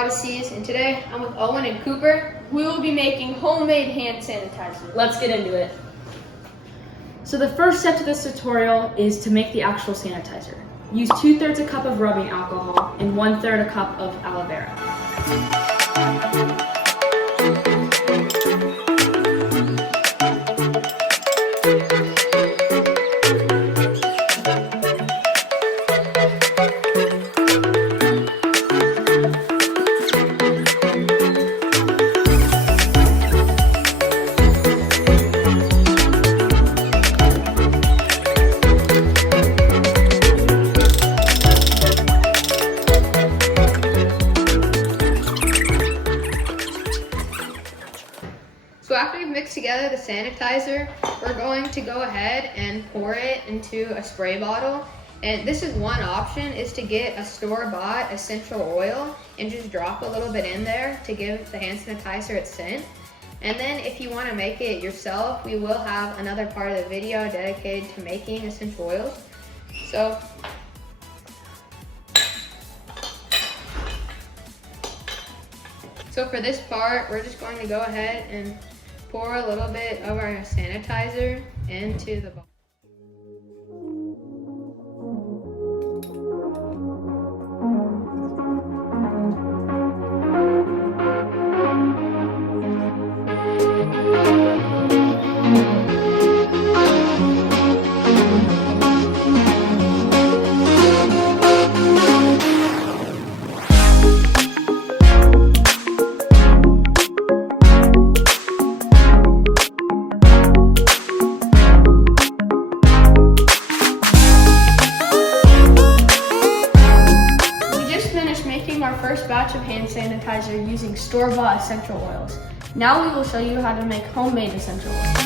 Odysseys, and today I'm with Owen and Cooper. We will be making homemade hand sanitizer. Let's get into it. So the first step to this tutorial is to make the actual sanitizer. Use 2/3 a cup of rubbing alcohol and 1/3 a cup of aloe vera. So after we've mixed together the sanitizer, we're going to go ahead and pour it into a spray bottle. And this is one option, is to get a store-bought essential oil and just drop a little bit in there to give the hand sanitizer its scent. And then if you want to make it yourself, we will have another part of the video dedicated to making essential oils. So for this part, we're just going to go ahead and pour a little bit of our sanitizer into the bottle. Making our first batch of hand sanitizer using store-bought essential oils. Now we will show you how to make homemade essential oils.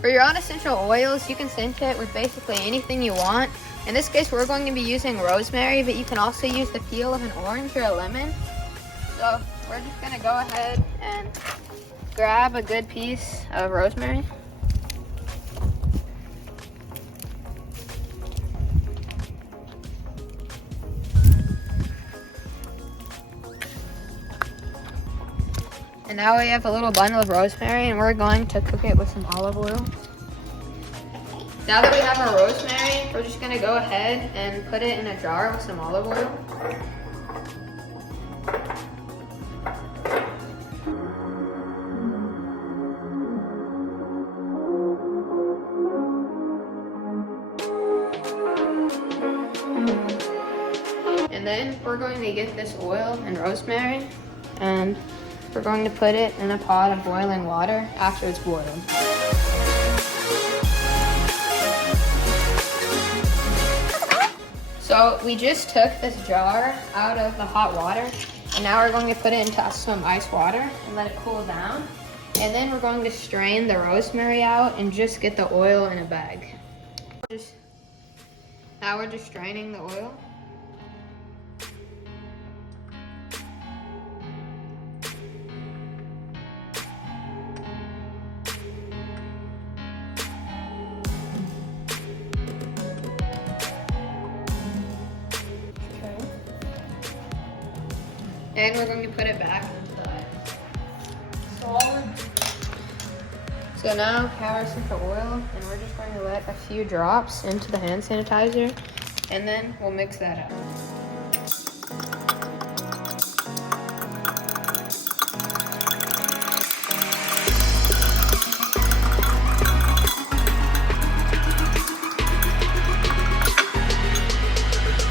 For your own essential oils, you can scent it with basically anything you want. In this case, we're going to be using rosemary, but you can also use the peel of an orange or a lemon. So we're just going to go ahead and grab a good piece of rosemary. And now we have a little bundle of rosemary, and we're going to cook it with some olive oil. Now that we have our rosemary, we're just going to go ahead and put it in a jar with some olive oil. And then we're going to get this oil and rosemary, and we're going to put it in a pot of boiling water after it's boiled. So we just took this jar out of the hot water, and now we're going to put it into some ice water and let it cool down. And then we're going to strain the rosemary out and just get the oil in a bag. Now we're just straining the oil. And we're going to put it back into the solid. So now we have our essential oil, and we're just going to let a few drops into the hand sanitizer, and then we'll mix that up.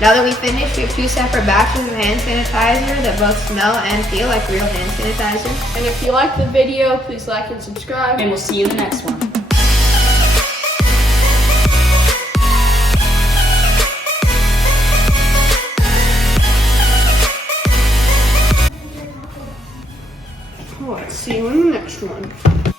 Now that we finished, we have 2 separate batches of hand sanitizer that both smell and feel like real hand sanitizer. And if you liked the video, please like and subscribe. And we'll see you in the next one. Let's see you in the next one.